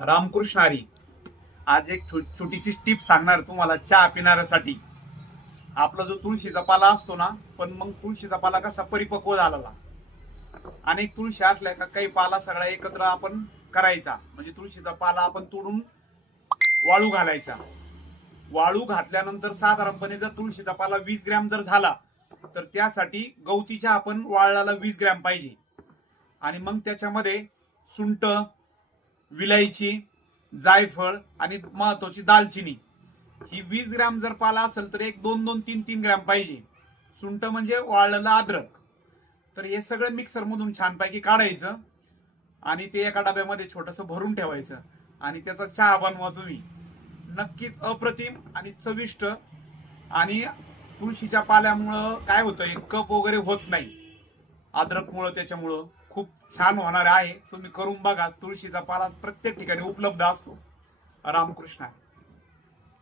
रामकृष्ण हरी आज एक छोटीशी टिप सांगणार तुम्हाला चहा पिणाऱ्यासाठी. आपला जो तुळशीचा पाला असतो ना पण मग तुळशीचा पाला कसा परिपक्व झालेला. अनेक तुळशी असल्या का काही पाला सगळा एकत्र आपण करायचा. म्हणजे तुळशीचा पाला आपण तोडून वाळू घालायचा. वाळू घातल्यानंतर साधारणपणे जर तुळशीचा पाला वीस ग्रॅम जर झाला तर त्यासाठी गवतीच्या आपण वाळाला वीस ग्रॅम पाहिजे. आणि मग त्याच्यामध्ये सुंट विलायची जायफळ आणि महत्वाची दालचिनी. ही वीस ग्रॅम जर पाला असेल तर एक दोन दोन तीन तीन ग्रॅम पाहिजे. सुंट म्हणजे वाळलेलं अद्रक. तर हे सगळं मिक्सरमधून छानपैकी काढायचं आणि ते एका डब्यामध्ये छोटस भरून ठेवायचं आणि त्याचा चहा बनवा तुम्ही. नक्कीच अप्रतिम आणि चविष्ट आणि तुळशीच्या पाल्यामुळं काय होतं? एक कप वगैरे होत नाही. अद्रकमुळं त्याच्यामुळं. खूप छान होणार आहे. तुम्ही करून बघा. तुळशीचा पाला प्रत्येक ठिकाणी उपलब्ध असतो. रामकृष्ण